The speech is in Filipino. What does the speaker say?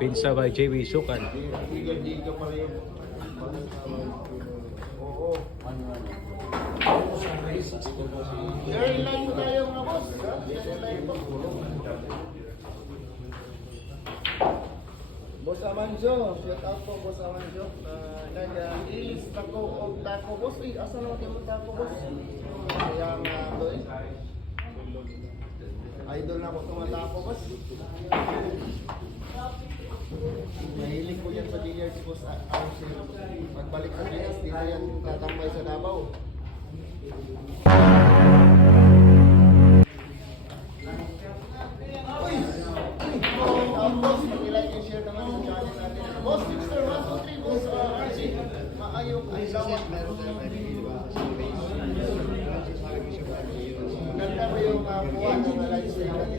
Pinsa by JB Sukan. Hindi ka pala yung... Oo. Airline tayo mga boss. Airline po. Boss Amanjo, shout out po Boss Amanjo. Nag-ilis tako o tako boss. Uy, asa naman yung tako boss? Kaya nga ito eh. Idol na ako tumatako boss. Mahilig ko yan sa billiards boss. Pagbalik sa Pinas, dito yan tatambay sa Davao. Uy! Boss, mag-like and share naman sa channel natin. Boss, Mr. 123, Boss RC. Maayong ay lawak.